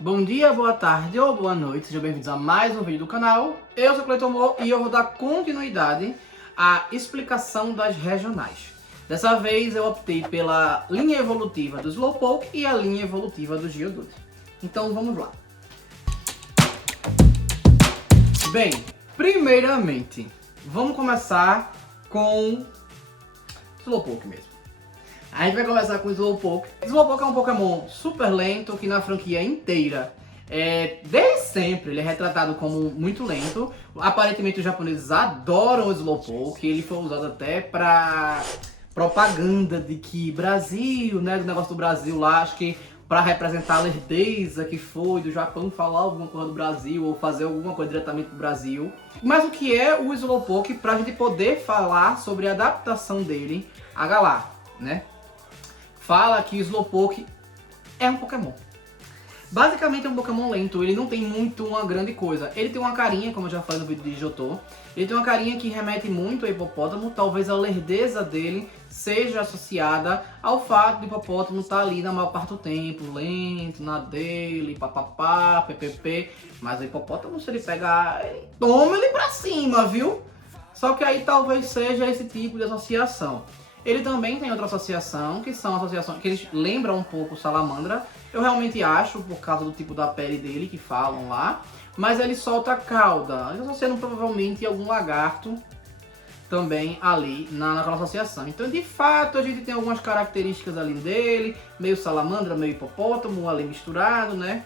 Bom dia, boa tarde ou boa noite, sejam bem-vindos a mais um vídeo do canal. Eu sou o Cleiton Mo e eu vou dar continuidade à explicação das regionais. Dessa vez eu optei pela linha evolutiva do Slowpoke e a linha evolutiva do Geodude. Então vamos lá. Bem, primeiramente, vamos começar com Slowpoke mesmo. A gente vai começar com o Slowpoke. Slowpoke é um Pokémon super lento que na franquia inteira, desde sempre, ele é retratado como muito lento. Aparentemente os japoneses adoram o Slowpoke, ele foi usado até pra propaganda de que Brasil, né, do negócio do Brasil lá, acho que pra representar a lerdeza que foi do Japão falar alguma coisa do Brasil ou fazer alguma coisa diretamente do Brasil. Mas o que é o Slowpoke pra gente poder falar sobre a adaptação dele a Galar, né? Fala que o Slowpoke é um Pokémon. Basicamente é um Pokémon lento, ele não tem muito uma grande coisa. Ele tem uma carinha, como eu já falei no vídeo de Johto, ele tem uma carinha que remete muito ao hipopótamo, talvez a lerdeza dele seja associada ao fato do hipopótamo estar ali na maior parte do tempo, lento, na dele, papapá, ppp. Mas o hipopótamo, se ele pegar, ele toma ele pra cima, viu? Só que aí talvez seja esse tipo de associação. Ele também tem outra associação, que são associações que eles lembram um pouco Salamandra. Eu realmente acho, por causa do tipo da pele dele, que falam lá. Mas ele solta cauda, associando provavelmente algum lagarto também ali naquela associação. Então, de fato, a gente tem algumas características ali dele, meio salamandra, meio hipopótamo, ali misturado, né?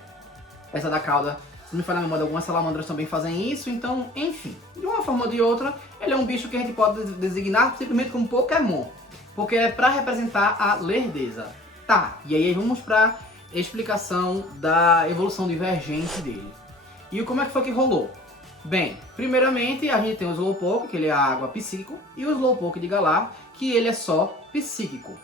Essa da cauda, se não me falha a memória, algumas salamandras também fazem isso. Então, enfim, de uma forma ou de outra, ele é um bicho que a gente pode designar simplesmente como Pokémon, porque é para representar a lerdeza. Tá, e aí vamos para explicação da evolução divergente dele. E como é que foi que rolou? Bem, primeiramente a gente tem o Slowpoke, que ele é a água psíquico, e o Slowpoke de Galar, que ele é só psíquico.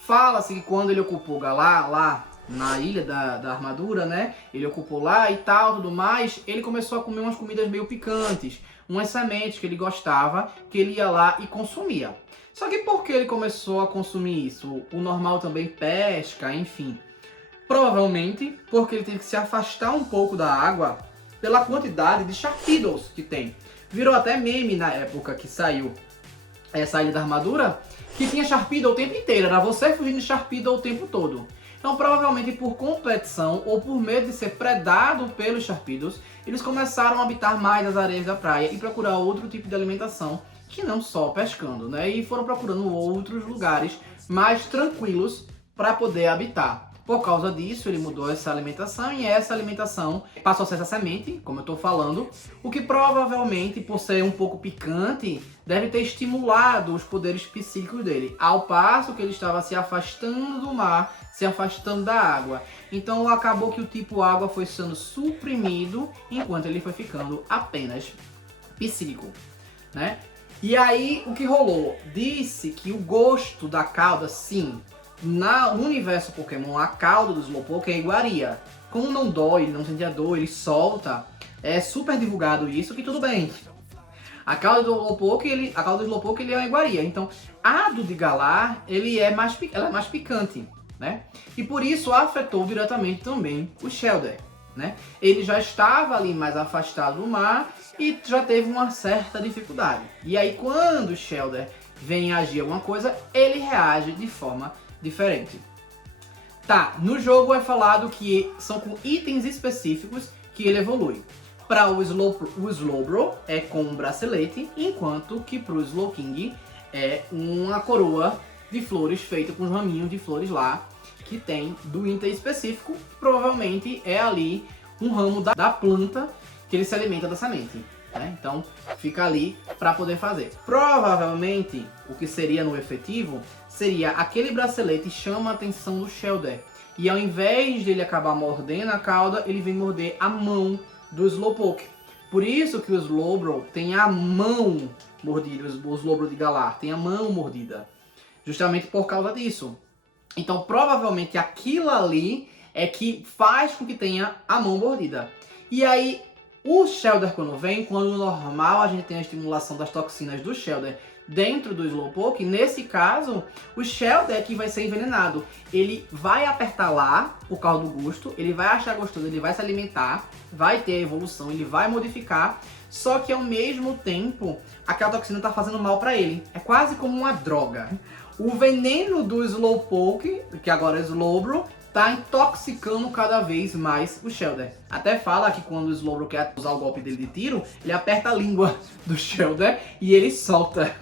Fala-se que quando ele ocupou Galar, lá na ilha da armadura, né? Ele ocupou lá e tal, tudo mais, ele começou a comer umas comidas meio picantes, umas sementes que ele gostava, que ele ia lá e consumia. Só que por que ele começou a consumir isso? O normal também pesca, enfim. Provavelmente porque ele teve que se afastar um pouco da água pela quantidade de Sharpedos que tem. Virou até meme na época que saiu essa ilha da armadura, que tinha Sharpedo o tempo inteiro, era você fugindo de Sharpedo o tempo todo. Então, provavelmente por competição ou por medo de ser predado pelos Sharpedos, eles começaram a habitar mais as areias da praia e procurar outro tipo de alimentação que não só pescando, né? E foram procurando outros lugares mais tranquilos para poder habitar. Por causa disso, ele mudou essa alimentação e essa alimentação passou a ser essa semente, como eu estou falando, o que provavelmente, por ser um pouco picante, deve ter estimulado os poderes psíquicos dele, ao passo que ele estava se afastando do mar, se afastando da água. Então acabou que o tipo água foi sendo suprimido, enquanto ele foi ficando apenas psíquico, né? E aí, o que rolou? Disse que o gosto da cauda, sim, no universo Pokémon, a cauda do Slowpoke é iguaria. Como não dói, ele não sente a dor, ele solta, é super divulgado isso, que tudo bem. A cauda do Slowpoke, ele é uma iguaria. Então, a do de Galar, ela é mais picante, né? E por isso afetou diretamente também o Shellder, né? Ele já estava ali mais afastado do mar e já teve uma certa dificuldade. E aí, quando o Shellder vem agir alguma coisa, ele reage de forma diferente. Tá, no jogo é falado que são com itens específicos que ele evolui. Para o Slowbro é com um bracelete, enquanto que para o Slowking é uma coroa de flores feita com os raminhos de flores lá, que tem do item específico, provavelmente é ali um ramo da planta que ele se alimenta da semente, né? Então fica ali para poder fazer. Provavelmente o que seria no efetivo seria aquele bracelete chama a atenção do Shellder, e ao invés dele acabar mordendo a cauda, ele vem morder a mão do Slowpoke. Por isso que o Slowbro tem a mão mordida, o Slowbro de Galar tem a mão mordida, justamente por causa disso. Então provavelmente aquilo ali é que faz com que tenha a mão mordida. E aí o Shellder quando no normal a gente tem a estimulação das toxinas do Shellder dentro do Slowpoke, nesse caso, o Shellder é que vai ser envenenado. Ele vai apertar lá por causa do gosto, ele vai achar gostoso, ele vai se alimentar, vai ter a evolução, ele vai modificar, só que ao mesmo tempo, aquela toxina tá fazendo mal pra ele. É quase como uma droga. O veneno do Slowpoke, que agora é Slowbro, tá intoxicando cada vez mais o Shellder. Até fala que quando o Slowbro quer usar o golpe dele de tiro, ele aperta a língua do Shellder e ele solta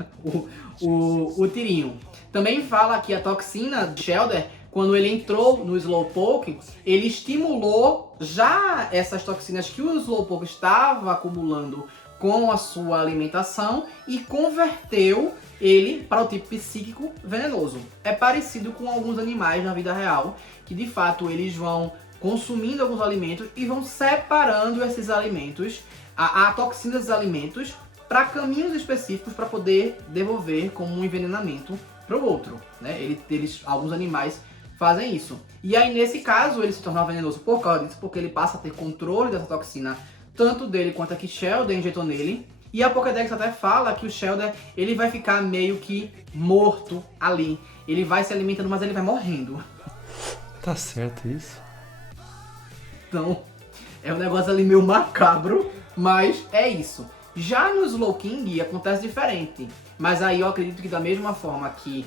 o tirinho. Também fala que a toxina do Shellder, quando ele entrou no Slowpoke, ele estimulou já essas toxinas que o Slowpoke estava acumulando com a sua alimentação e converteu ele para o tipo psíquico venenoso. É parecido com alguns animais na vida real, que de fato eles vão consumindo alguns alimentos e vão separando esses alimentos, a toxina dos alimentos, para caminhos específicos para poder devolver como um envenenamento para o outro, né? Alguns animais fazem isso. E aí nesse caso ele se torna venenoso por causa disso, porque ele passa a ter controle dessa toxina, tanto dele quanto a que Shellder injetou nele. E a Pokédex até fala que o Shellder, ele vai ficar meio que morto ali. Ele vai se alimentando, mas ele vai morrendo. Tá certo isso? Então, é um negócio ali meio macabro, mas é isso. Já no Slowking acontece diferente. Mas aí eu acredito que da mesma forma que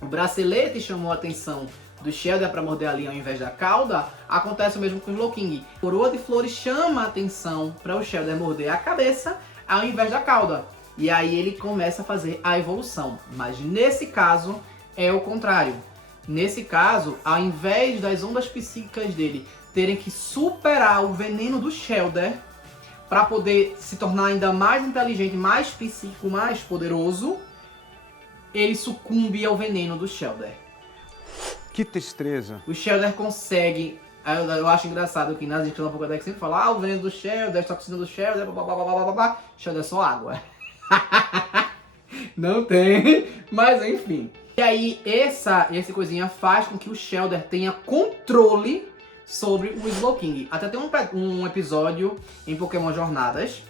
o bracelete chamou a atenção do Shellder para morder a linha ao invés da cauda, acontece o mesmo com o Slowking. A coroa de flores chama a atenção para o Shellder morder a cabeça ao invés da cauda. E aí ele começa a fazer a evolução. Mas nesse caso é o contrário. Nesse caso, ao invés das ondas psíquicas dele terem que superar o veneno do Shellder para poder se tornar ainda mais inteligente, mais psíquico, mais poderoso, ele sucumbe ao veneno do Shellder. Que tristeza. O Shellder consegue... Eu acho engraçado que nas descrições da Pokédex sempre fala o veneno do Shellder, a toxina do Shellder, blá. Shellder é só água. Não tem, mas enfim. E aí esse coisinha faz com que o Shellder tenha controle sobre o Slowking. Até tem um episódio em Pokémon Jornadas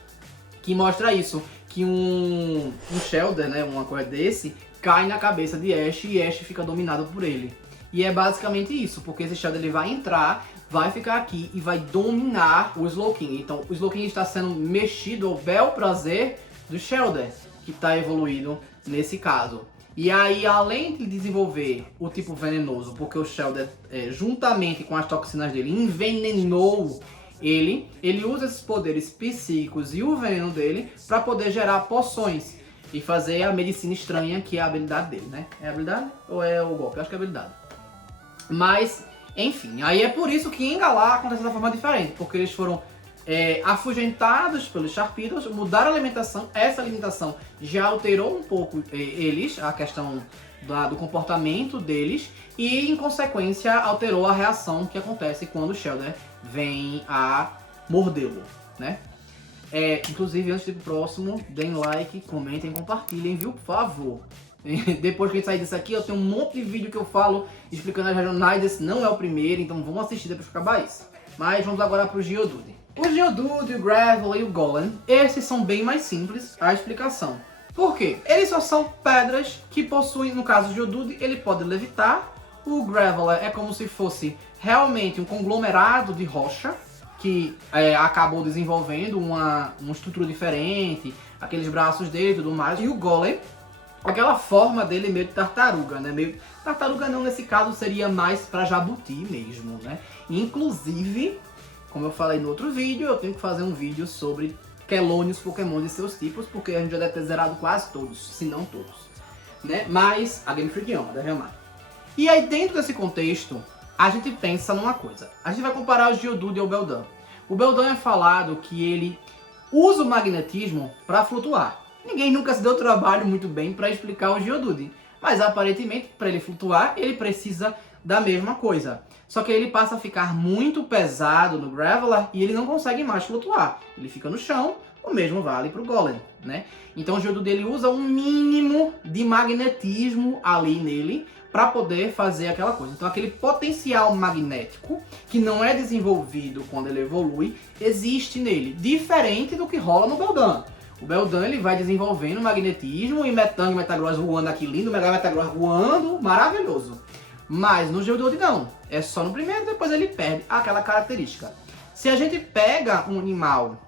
que mostra isso, que um Shellder, né, uma coisa desse, cai na cabeça de Ash e Ash fica dominado por ele. E é basicamente isso, porque esse Shellder ele vai entrar, vai ficar aqui e vai dominar o Slowking. Então o Slowking está sendo mexido ao bel prazer do Shellder, que está evoluído nesse caso. E aí, além de desenvolver o tipo venenoso, porque o Shellder, juntamente com as toxinas dele, envenenou ele usa esses poderes psíquicos e o veneno dele para poder gerar poções e fazer a medicina estranha, que é a habilidade dele, né? É a habilidade ou é o golpe? Eu acho que é a habilidade. Mas, enfim, aí é por isso que em Galar acontece de forma diferente, porque eles foram afugentados pelos Sharpedos, mudaram a alimentação, essa alimentação já alterou um pouco eles, a questão do comportamento deles, e em consequência alterou a reação que acontece quando o Shellder vem a mordê-lo, né? Inclusive, antes de ir pro próximo, deem like, comentem, compartilhem, viu? Por favor. Depois que a gente sair disso aqui, eu tenho um monte de vídeo que eu falo explicando as regionais, esse não é o primeiro, então vamos assistir depois que acabar isso. Mas vamos agora pro Geodude. O Geodude, o Gravel e o Golem, esses são bem mais simples a explicação. Por quê? Eles só são pedras que possuem, no caso do Geodude, ele pode levitar. O Graveler é como se fosse realmente um conglomerado de rocha, que acabou desenvolvendo uma estrutura diferente, aqueles braços dele e tudo mais. E o Golem, aquela forma dele meio de tartaruga, né? Tartaruga não, nesse caso seria mais pra jabuti mesmo, né? Inclusive, como eu falei no outro vídeo, eu tenho que fazer um vídeo sobre quelônios Pokémon e seus tipos, porque a gente já deve ter zerado quase todos, se não todos, né? Mas a Game Freak ama, deve amar. E aí, dentro desse contexto, a gente pensa numa coisa. A gente vai comparar o Geodude ao Beldum. O Beldum é falado que ele usa o magnetismo para flutuar. Ninguém nunca se deu trabalho muito bem para explicar o Geodude. Mas aparentemente, para ele flutuar, ele precisa da mesma coisa. Só que ele passa a ficar muito pesado no Graveler e ele não consegue mais flutuar. Ele fica no chão, o mesmo vale para o Golem, né? Então o Geodude ele usa um mínimo de magnetismo ali nele para poder fazer aquela coisa. Então aquele potencial magnético que não é desenvolvido quando ele evolui, existe nele. Diferente do que rola no Beldum. O Beldan ele vai desenvolvendo magnetismo e Metang e Metagross voando aqui lindo, Mega Metagross voando, maravilhoso. Mas no Geodude não, é só no primeiro, depois ele perde aquela característica. Se a gente pega um animal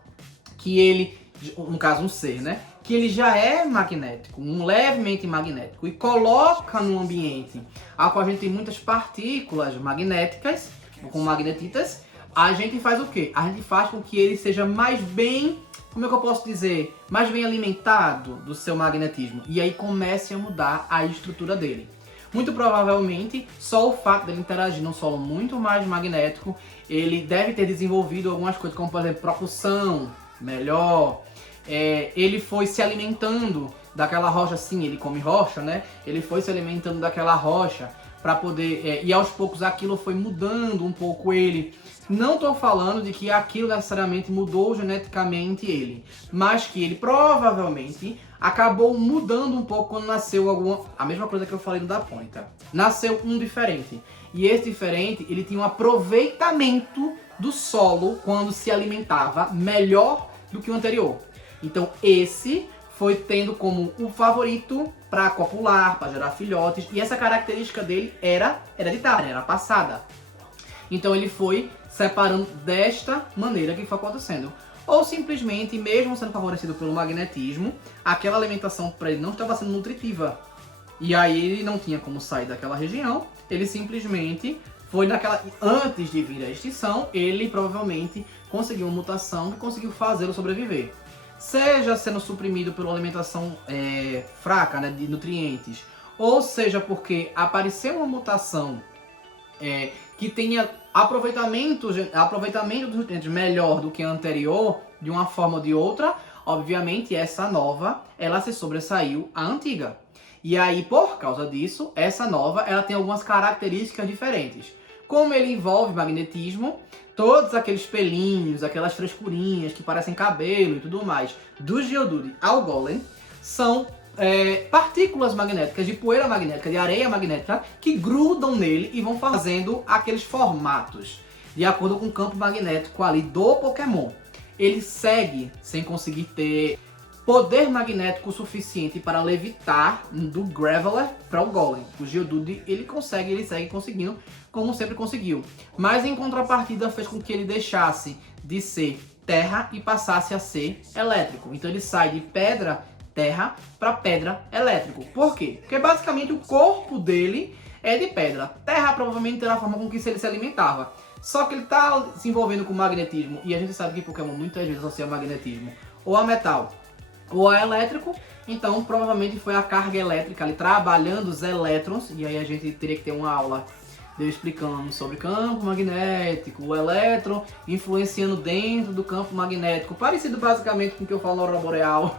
que ele, no caso um ser, né, que ele já é magnético, levemente magnético, e coloca num ambiente ao qual a gente tem muitas partículas magnéticas, com magnetitas, a gente faz o quê? A gente faz com que ele seja mais bem, como é que eu posso dizer, mais bem alimentado do seu magnetismo, e aí comece a mudar a estrutura dele. Muito provavelmente, só o fato dele interagir num solo muito mais magnético, ele deve ter desenvolvido algumas coisas, como por exemplo, propulsão melhor. Ele foi se alimentando daquela rocha, sim, ele come rocha, né? Ele foi se alimentando daquela rocha para poder... e aos poucos aquilo foi mudando um pouco ele. Não estou falando de que aquilo necessariamente mudou geneticamente ele, mas que ele provavelmente acabou mudando um pouco quando nasceu a mesma coisa que eu falei no da Ponyta. Nasceu um diferente. E esse diferente, ele tinha um aproveitamento do solo quando se alimentava melhor do que o anterior. Então esse foi tendo como o favorito para copular, para gerar filhotes, e essa característica dele era hereditária, era passada. Então ele foi separando desta maneira que foi acontecendo. Ou simplesmente, mesmo sendo favorecido pelo magnetismo, aquela alimentação para ele não estava sendo nutritiva. E aí ele não tinha como sair daquela região, ele simplesmente foi naquela... Antes de vir a extinção, ele provavelmente conseguiu uma mutação que conseguiu fazê-lo sobreviver. Seja sendo suprimido pela alimentação fraca, né, de nutrientes, ou seja porque apareceu uma mutação que tenha aproveitamento dos nutrientes melhor do que a anterior, de uma forma ou de outra, obviamente essa nova, ela se sobressaiu à antiga. E aí, por causa disso, essa nova, ela tem algumas características diferentes. Como ele envolve magnetismo, todos aqueles pelinhos, aquelas frescurinhas que parecem cabelo e tudo mais, do Geodude ao Golem, são partículas magnéticas, de poeira magnética, de areia magnética, que grudam nele e vão fazendo aqueles formatos, de acordo com o campo magnético ali do Pokémon. Ele segue sem conseguir ter poder magnético suficiente para levitar do Graveler para o Golem. O Geodude ele segue conseguindo, como sempre conseguiu. Mas em contrapartida fez com que ele deixasse de ser terra e passasse a ser elétrico. Então ele sai de pedra, terra, para pedra, elétrico. Por quê? Porque basicamente o corpo dele é de pedra. Terra provavelmente era a forma com que ele se alimentava. Só que ele está se envolvendo com magnetismo, e a gente sabe que Pokémon muitas vezes associa magnetismo ou a metal ou a elétrico, então provavelmente foi a carga elétrica ali trabalhando os elétrons, e aí a gente teria que ter uma aula de eu explicando sobre campo magnético, o elétron influenciando dentro do campo magnético, parecido basicamente com o que eu falo na Aurora Boreal,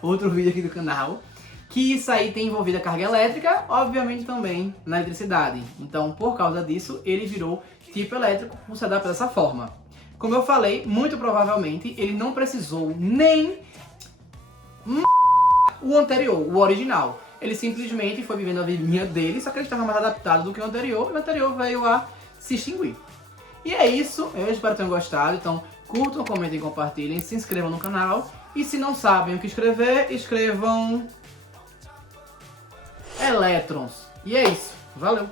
outro vídeo aqui do canal, que isso aí tem envolvido a carga elétrica, obviamente também na eletricidade. Então por causa disso ele virou tipo elétrico por se adaptar dessa forma. Como eu falei, muito provavelmente ele não precisou nem o anterior, o original. Ele simplesmente foi vivendo a vidinha dele, só que ele estava mais adaptado do que o anterior, e o anterior veio a se extinguir. E é isso, eu espero que tenham gostado, então curtam, comentem, compartilhem, se inscrevam no canal, e se não sabem o que escrever, escrevam elétrons. E é isso, valeu!